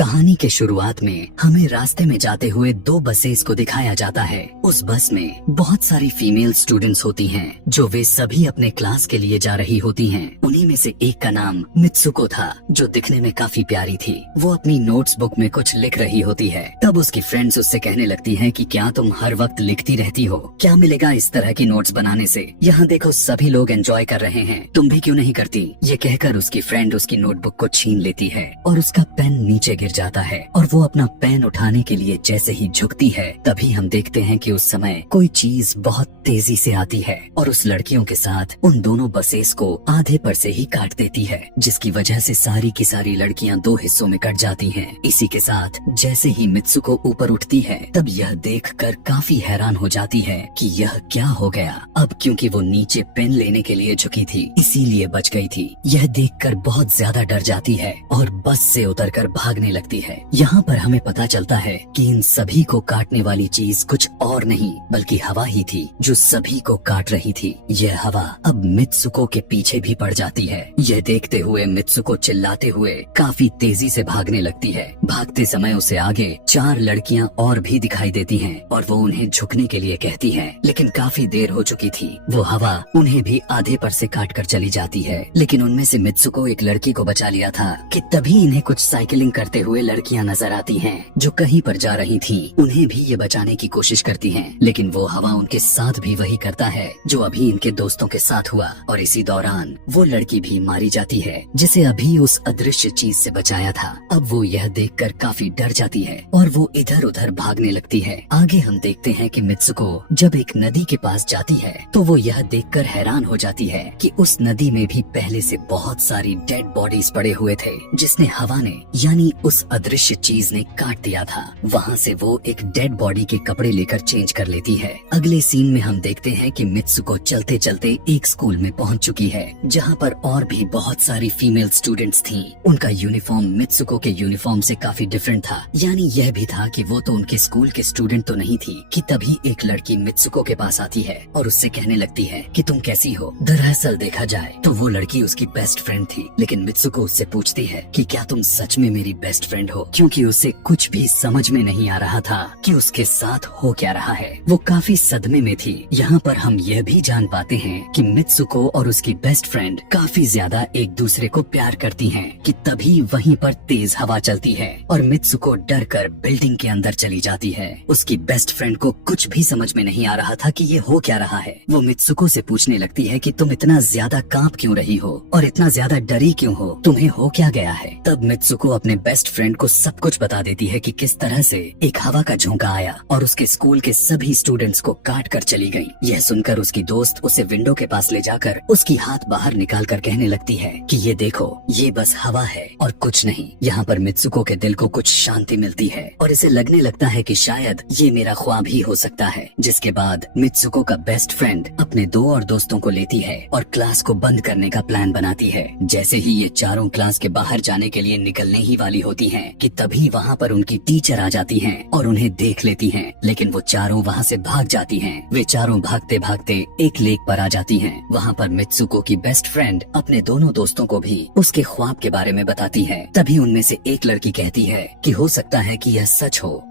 कहानी के शुरुआत में हमें रास्ते में जाते हुए दो बसेस को दिखाया जाता है। उस बस में बहुत सारी फीमेल स्टूडेंट्स होती हैं, जो वे सभी अपने क्लास के लिए जा रही होती हैं। उन्हीं में से एक का नाम मित्सुको था, जो दिखने में काफी प्यारी थी। वो अपनी नोट्स बुक में कुछ लिख रही होती है। तब उसकी फ्रेंड्स उससे कहने लगती हैं कि क्या तुम हर वक्त लिखती रहती हो? क्या मिलेगा इस तरह की नोट्स बनाने से? यहाँ देखो सभी लोग एंजॉय कर रहे हैं, तुम भी क्यों नहीं करती? ये कहकर उसकी फ्रेंड उसकी नोटबुक को छीन लेती है और उसका पेन नीचे गिर जाता है। और वो अपना पेन उठाने के लिए जैसे ही झुकती है, तभी हम देखते हैं कि उस समय कोई चीज बहुत तेजी से आती है और उस लड़कियों के साथ उन दोनों बसेस को आधे पर से ही काट देती है, जिसकी वजह से सारी की सारी लड़कियां दो हिस्सों में कट जाती हैं। इसी के साथ जैसे ही मित्सुको ऊपर उठती है, तब यह देखकर काफी हैरान हो जाती है कि यह क्या हो गया। अब क्योंकि वो नीचे पेन लेने के लिए झुकी थी, इसीलिए बच गई थी। यह देखकर बहुत ज्यादा डर जाती है और बस से उतरकर भागने लगती है। यहाँ पर हमें पता चलता है कि इन सभी को काटने वाली चीज कुछ और नहीं बल्कि हवा ही थी, जो सभी को काट रही थी। यह हवा अब मित्सुको के पीछे भी पड़ जाती है। यह देखते हुए मित्सुको चिल्लाते हुए काफी तेजी से भागने लगती है। भागते समय उसे आगे चार लड़कियां और भी दिखाई देती हैं और वो उन्हें झुकने के लिए कहती है, लेकिन काफी देर हो चुकी थी। वो हवा उन्हें भी आधे पर से काट कर चली जाती है। लेकिन उनमें से मित्सुको एक लड़की को बचा लिया था कि तभी इन्हें कुछ साइकिलिंग करते हुए लड़कियां नजर आती हैं, जो कहीं पर जा रही थीं। उन्हें भी ये बचाने की कोशिश करती हैं, लेकिन वो हवा उनके साथ भी वही करता है जो अभी इनके दोस्तों के साथ हुआ। और इसी दौरान वो लड़की भी मारी जाती है, जिसे अभी उस अदृश्य चीज से बचाया था। अब वो यह देखकर काफी डर जाती है और वो इधर उधर भागने लगती है। आगे हम देखते हैं कि मित्सुको जब एक नदी के पास जाती है, तो वो यह देखकर हैरान हो जाती है कि उस नदी में भी पहले से बहुत सारी डेड बॉडीज पड़े हुए थे, जिसने हवा ने यानी उस अदृश्य चीज ने काट दिया था। वहाँ से वो एक डेड बॉडी के कपड़े लेकर चेंज कर लेती है। अगले सीन में हम देखते हैं कि मित्सुको चलते चलते एक स्कूल में पहुँच चुकी है, जहाँ पर और भी बहुत सारी फीमेल स्टूडेंट्स थीं। उनका यूनिफॉर्म मित्सुको के यूनिफॉर्म से काफी डिफरेंट था। यानी यह भी था कि वो तो उनके स्कूल के स्टूडेंट तो नहीं थी कि तभी एक लड़की मित्सुको के पास आती है और उससे कहने लगती है कि तुम कैसी हो। दरअसल देखा जाए तो वो लड़की उसकी बेस्ट फ्रेंड थी, लेकिन मित्सुको उससे पूछती है कि क्या तुम सच में मेरी बेस्ट फ्रेंड हो, क्योंकि उसे कुछ भी समझ में नहीं आ रहा था कि उसके साथ हो क्या रहा है। वो काफी सदमे में थी। यहाँ पर हम यह भी जान पाते हैं कि मित्सुको और उसकी बेस्ट फ्रेंड काफी ज्यादा एक दूसरे को प्यार करती हैं कि तभी वहीं पर तेज हवा चलती है और मित्सुको डर कर बिल्डिंग के अंदर चली जाती है। उसकी बेस्ट फ्रेंड को कुछ भी समझ में नहीं आ रहा था कि ये हो क्या रहा है। वो मित्सुको से पूछने लगती है कि तुम इतना ज्यादा कांप क्यों रही हो और इतना ज्यादा डरी क्यों हो, तुम्हें हो क्या गया है। तब मित्सुको अपने बेस्ट फ्रेंड को सब कुछ बता देती है कि किस तरह से एक हवा का झोंका आया और उसके स्कूल के सभी स्टूडेंट्स को काट कर चली गई। यह सुनकर उसकी दोस्त उसे विंडो के पास ले जाकर उसकी हाथ बाहर निकाल कर कहने लगती है कि ये देखो, ये बस हवा है और कुछ नहीं। यहाँ पर मित्सुको के दिल को कुछ शांति मिलती है और इसे लगने लगता है कि शायद ये मेरा ख्वाब ही हो सकता है। जिसके बाद मित्सुको का बेस्ट फ्रेंड अपने दो और दोस्तों को लेती है और क्लास को बंद करने का प्लान बनाती है। जैसे ही ये चारों क्लास के बाहर जाने के लिए निकलने ही वाली होती हैं कि तभी वहाँ पर उनकी टीचर आ जाती हैं और उन्हें देख लेती हैं, लेकिन वो चारों वहाँ से भाग जाती हैं। वे चारों भागते भागते एक लेक पर आ जाती हैं। वहाँ पर मित्सुको की बेस्ट फ्रेंड अपने दोनों दोस्तों को भी उसके ख्वाब के बारे में बताती है। तभी उनमें से एक लड़की कहती है कि हो सकता है कि यह सच हो,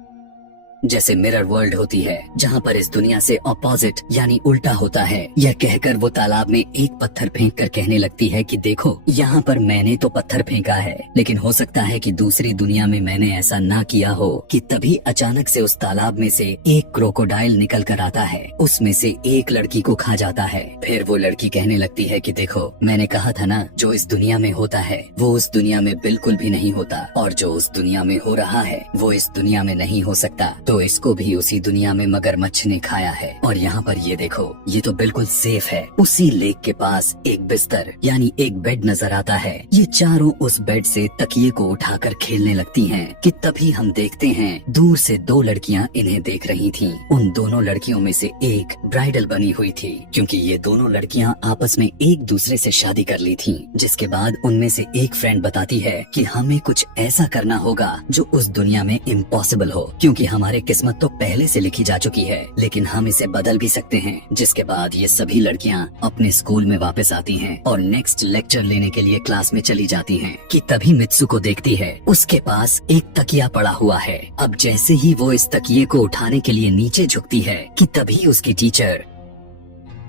जैसे मिरर वर्ल्ड होती है, जहाँ पर इस दुनिया से ऑपोजिट यानी उल्टा होता है। यह कहकर वो तालाब में एक पत्थर फेंक कर कहने लगती है कि देखो, यहाँ पर मैंने तो पत्थर फेंका है, लेकिन हो सकता है कि दूसरी दुनिया में मैंने ऐसा ना किया हो। कि तभी अचानक से उस तालाब में से एक क्रोकोडाइल निकल कर आता है, उसमें से एक लड़की को खा जाता है। फिर वो लड़की कहने लगती है कि देखो, मैंने कहा था ना, जो इस दुनिया में होता है वो उस दुनिया में बिल्कुल भी नहीं होता, और जो उस दुनिया में हो रहा है वो इस दुनिया में नहीं हो सकता। तो इसको भी उसी दुनिया में मगरमच्छ ने खाया है। और यहाँ पर ये देखो, ये तो बिल्कुल सेफ है। उसी लेक के पास एक बिस्तर यानी एक बेड नजर आता है। ये चारों उस बेड से तकिए को उठाकर खेलने लगती हैं कि तभी हम देखते हैं दूर से दो लड़कियां इन्हें देख रही थीं। उन दोनों लड़कियों में से एक ब्राइडल बनी हुई थी, क्योंकि ये दोनों लड़कियां आपस में एक दूसरे से शादी कर ली थीं। जिसके बाद उनमें से एक फ्रेंड बताती है कि हमें कुछ ऐसा करना होगा जो उस दुनिया में इम्पॉसिबल हो, क्योंकि हमारे हमारे किस्मत तो पहले से लिखी जा चुकी है, लेकिन हम इसे बदल भी सकते हैं। जिसके बाद ये सभी लड़कियां अपने स्कूल में वापस आती हैं और नेक्स्ट लेक्चर लेने के लिए क्लास में चली जाती हैं कि तभी मित्सुको देखती है उसके पास एक तकिया पड़ा हुआ है। अब जैसे ही वो इस तकिए को उठाने के लिए नीचे झुकती है कि तभी उसकी टीचर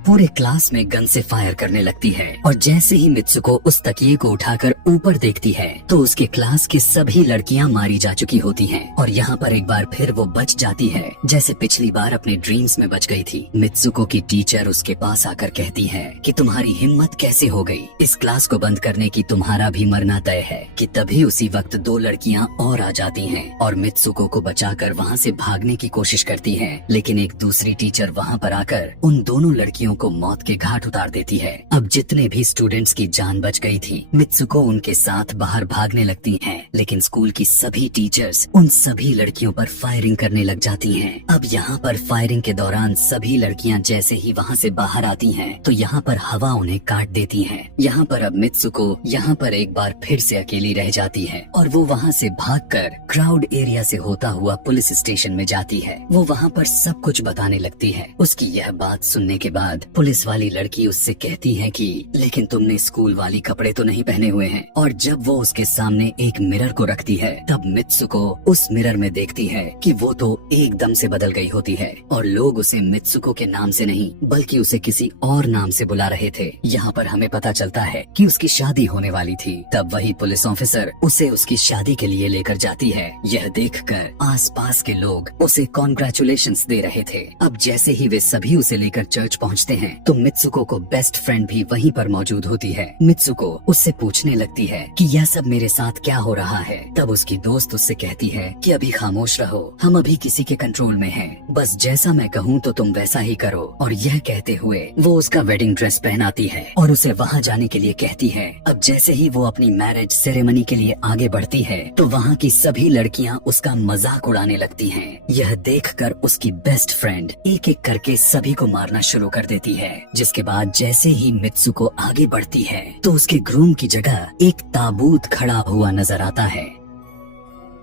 पूरे क्लास में गन से फायर करने लगती है। और जैसे ही मित्सुको उस तकिए को उठाकर ऊपर देखती है तो उसके क्लास की सभी लड़कियां मारी जा चुकी होती हैं। और यहाँ पर एक बार फिर वो बच जाती है, जैसे पिछली बार अपने ड्रीम्स में बच गई थी। मित्सुको की टीचर उसके पास आकर कहती है कि तुम्हारी हिम्मत कैसे हो गई, इस क्लास को बंद करने की, तुम्हारा भी मरना तय है। कि तभी उसी वक्त दो लड़कियां और आ जाती हैं और मित्सुको को बचाकर वहाँ से भागने की कोशिश करती है, लेकिन एक दूसरी टीचर वहाँ पर आकर उन दोनों लड़कियों को मौत के घाट उतार देती है। अब जितने भी स्टूडेंट्स की जान बच गई थी, मित्सुको उनके साथ बाहर भागने लगती हैं, लेकिन स्कूल की सभी टीचर्स उन सभी लड़कियों पर फायरिंग करने लग जाती हैं। अब यहाँ पर फायरिंग के दौरान सभी लड़कियाँ जैसे ही वहाँ से बाहर आती हैं, तो यहाँ पर हवा उन्हें काट देती है। यहाँ पर अब मित्सुको यहाँ पर एक बार फिर से अकेली रह जाती है और वो वहाँ से भागकर क्राउड एरिया से होता हुआ पुलिस स्टेशन में जाती है। वो वहाँ पर सब कुछ बताने लगती है। उसकी यह बात सुनने के बाद पुलिस वाली लड़की उससे कहती है कि लेकिन तुमने स्कूल वाली कपड़े तो नहीं पहने हुए हैं। और जब वो उसके सामने एक मिरर को रखती है, तब मित्सुको उस मिरर में देखती है कि वो तो एकदम से बदल गई होती है और लोग उसे मित्सुको के नाम से नहीं बल्कि उसे किसी और नाम से बुला रहे थे। यहाँ पर हमें पता चलता है कि उसकी शादी होने वाली थी। तब वही पुलिस ऑफिसर उसे उसकी शादी के लिए लेकर जाती है। यह देखकर आसपास के लोग उसे कॉन्ग्रेचुलेशंस दे रहे थे। अब जैसे ही वे सभी उसे लेकर चर्च पहुँचते हैं तो मित्सुको को बेस्ट फ्रेंड भी वहीं पर मौजूद होती है। मित्सुको उससे पूछने लगती है कि यह सब मेरे साथ क्या हो रहा है। तब उसकी दोस्त उससे कहती है कि अभी खामोश रहो, हम अभी किसी के कंट्रोल में हैं। बस जैसा मैं कहूँ तो तुम वैसा ही करो। और यह कहते हुए वो उसका वेडिंग ड्रेस पहनाती है और उसे वहाँ जाने के लिए कहती है। अब जैसे ही वो अपनी मैरिज सेरेमनी के लिए आगे बढ़ती है तो वहाँ की सभी लड़कियाँ उसका मजाक उड़ाने लगती हैं। यह देखकर उसकी बेस्ट फ्रेंड एक एक करके सभी को मारना शुरू कर देती है। जिसके बाद जैसे ही मित्सुको आगे बढ़ती है तो उसके ग्रूम की जगह एक ताबूत खड़ा हुआ नजर आता है।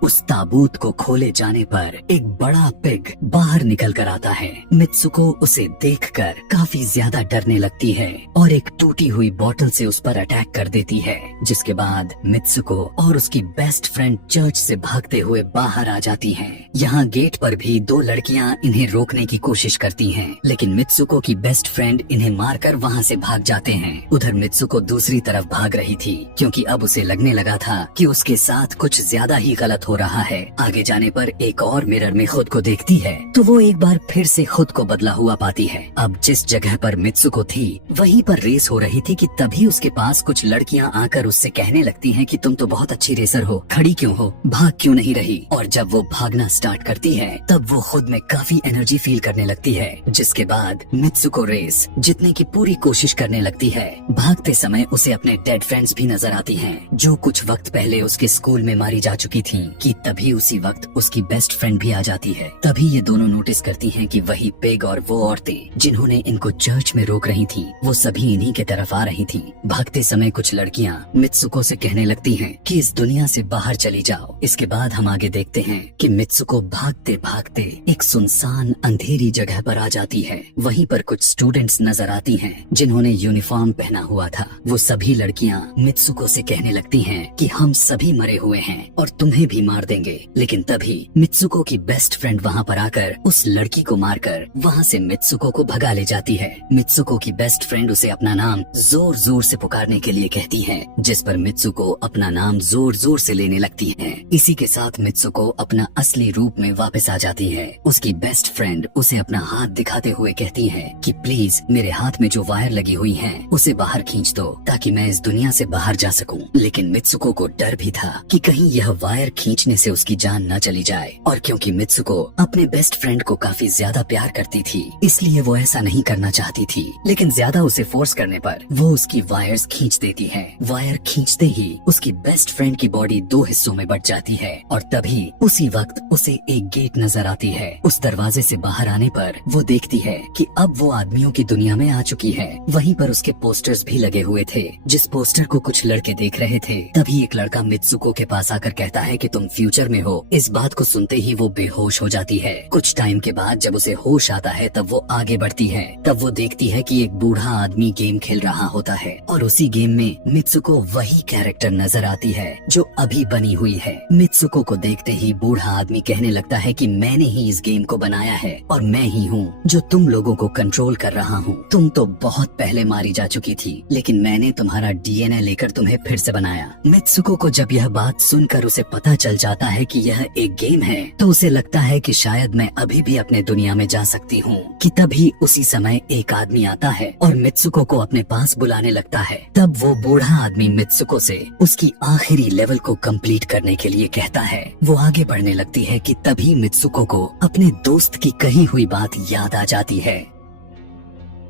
उस ताबूत को खोले जाने पर एक बड़ा पिग बाहर निकल कर आता है। मित्सुको उसे देखकर काफी ज्यादा डरने लगती है और एक टूटी हुई बोतल से उस पर अटैक कर देती है। जिसके बाद मित्सुको और उसकी बेस्ट फ्रेंड चर्च से भागते हुए बाहर आ जाती हैं। यहाँ गेट पर भी दो लड़कियाँ इन्हें रोकने की कोशिश करती हैं, लेकिन मित्सुको की बेस्ट फ्रेंड इन्हें मारकर वहाँ से भाग जाते हैं। उधर मित्सुको दूसरी तरफ भाग रही थी क्योंकि अब उसे लगने लगा था कि उसके साथ कुछ ज्यादा ही गलत हो रहा है। आगे जाने पर एक और मिरर में खुद को देखती है तो वो एक बार फिर से खुद को बदला हुआ पाती है। अब जिस जगह पर मित्सुको थी वहीं पर रेस हो रही थी कि तभी उसके पास कुछ लड़कियां आकर उससे कहने लगती हैं कि तुम तो बहुत अच्छी रेसर हो, खड़ी क्यों हो, भाग क्यों नहीं रही। और जब वो भागना स्टार्ट करती है तब वो खुद में काफी एनर्जी फील करने लगती है। जिसके बाद मित्सुको रेस जीतने की पूरी कोशिश करने लगती है। भागते समय उसे अपने डेड फ्रेंड्स भी नजर आती हैं जो कुछ वक्त पहले उसके स्कूल में मारी जा चुकी थी। कि तभी उसी वक्त उसकी बेस्ट फ्रेंड भी आ जाती है। तभी ये दोनों नोटिस करती हैं कि वही पिग और वो औरतें जिन्होंने इनको चर्च में रोक रही थी वो सभी इन्हीं के तरफ आ रही थी। भागते समय कुछ लड़कियां मित्सुको से कहने लगती हैं कि इस दुनिया से बाहर चली जाओ। इसके बाद हम आगे देखते हैं कि मित्सुको भागते भागते एक सुनसान अंधेरी जगह पर आ जाती है। वहीं पर कुछ स्टूडेंट्स नजर आती हैं जिन्होंने यूनिफॉर्म पहना हुआ था। वो सभी लड़कियां मित्सुको से कहने लगती हैं कि हम सभी मरे हुए हैं और तुम्हें भी मार देंगे। लेकिन तभी मित्सुको की बेस्ट फ्रेंड वहाँ पर आकर उस लड़की को मारकर वहाँ से मित्सुको को भगा ले जाती है। मित्सुको की बेस्ट फ्रेंड उसे अपना नाम जोर जोर से पुकारने के लिए कहती है, जिस पर मित्सुको अपना नाम जोर जोर से लेने लगती है। इसी के साथ मित्सुको अपना असली रूप में वापस आ जाती है। उसकी बेस्ट फ्रेंड उसे अपना हाथ दिखाते हुए कहती है कि प्लीज मेरे हाथ में जो वायर लगी हुई है उसे बाहर खींच दो ताकि मैं इस दुनिया से बाहर जा सकूं। लेकिन मित्सुको को डर भी था कि कहीं यह वायर खींचने से उसकी जान न चली जाए। और क्योंकि मित्सुको अपने बेस्ट फ्रेंड को काफी ज्यादा प्यार करती थी इसलिए वो ऐसा नहीं करना चाहती थी, लेकिन ज्यादा उसे फोर्स करने पर वो उसकी वायर्स खींच देती है। वायर खींचते ही उसकी बेस्ट फ्रेंड की बॉडी दो हिस्सों में बट जाती है और तभी उसी वक्त उसे एक गेट नजर आती है। उस दरवाजे से बाहर आने पर वो देखती है कि अब वो आदमियों की दुनिया में आ चुकी है। वहीं पर उसके पोस्टर्स भी लगे हुए थे। जिस पोस्टर को कुछ लड़के देख रहे थे तभी एक लड़का मित्सुको के पास आकर कहता है कि तुम तुम फ्यूचर में हो, इस बात को सुनते ही वो बेहोश हो जाती है। कुछ टाइम के बाद जब उसे होश आता है तब वो आगे बढ़ती है। तब वो देखती है कि एक बूढ़ा आदमी गेम खेल रहा होता है और उसी गेम में मित्सुको वही कैरेक्टर नजर आती है जो अभी बनी हुई है। मित्सुको को देखते ही बूढ़ा आदमी कहने लगता है कि मैंने ही इस गेम को बनाया है और मैं ही हूँ जो तुम लोगों को कंट्रोल कर रहा हूँ। तुम तो बहुत पहले मारी जा चुकी थी, लेकिन मैंने तुम्हारा डीएनए लेकर तुम्हें फिर से बनाया। मित्सुको को जब यह बात सुनकर उसे पता चल जाता है कि यह एक गेम है तो उसे लगता है कि शायद मैं अभी भी अपने दुनिया में जा सकती हूँ। कि तभी उसी समय एक आदमी आता है और मित्सुको को अपने पास बुलाने लगता है। तब वो बूढ़ा आदमी मित्सुको से उसकी आखिरी लेवल को कंप्लीट करने के लिए कहता है। वो आगे बढ़ने लगती है कि तभी मित्सुको को अपने दोस्त की कही हुई बात याद आ जाती है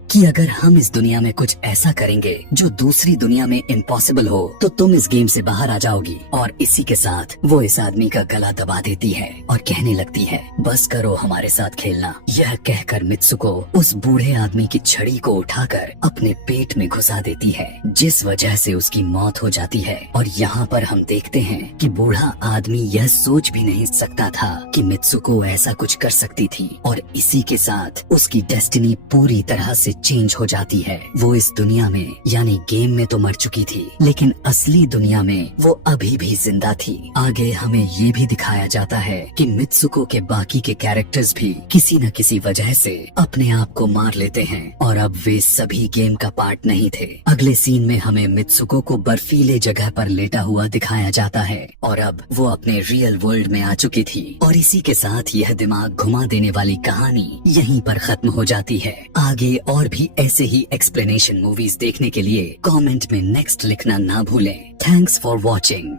कि अगर हम इस दुनिया में कुछ ऐसा करेंगे जो दूसरी दुनिया में इम्पॉसिबल हो तो तुम इस गेम से बाहर आ जाओगी। और इसी के साथ वो इस आदमी का गला दबा देती है और कहने लगती है बस करो हमारे साथ खेलना। यह कहकर मित्सुको उस बूढ़े आदमी की छड़ी को उठाकर अपने पेट में घुसा देती है, जिस वजह से उसकी मौत हो जाती है। और यहाँ पर हम देखते हैं कि बूढ़ा आदमी यह सोच भी नहीं सकता था कि मित्सुको ऐसा कुछ कर सकती थी और इसी के साथ उसकी डेस्टिनी पूरी तरह से चेंज हो जाती है। वो इस दुनिया में यानी गेम में तो मर चुकी थी, लेकिन असली दुनिया में वो अभी भी जिंदा थी। आगे हमें ये भी दिखाया जाता है कि मित्सुको के बाकी के कैरेक्टर्स भी किसी न किसी वजह से अपने आप को मार लेते हैं और अब वे सभी गेम का पार्ट नहीं थे। अगले सीन में हमें मित्सुको को बर्फीले जगह पर लेटा हुआ दिखाया जाता है और अब वो अपने रियल वर्ल्ड में आ चुकी थी। और इसी के साथ यह दिमाग घुमा देने वाली कहानी यहीं पर खत्म हो जाती है। आगे और भी ऐसे ही एक्सप्लेनेशन मूवीज देखने के लिए कमेंट में नेक्स्ट लिखना ना भूलें। Thanks for watching.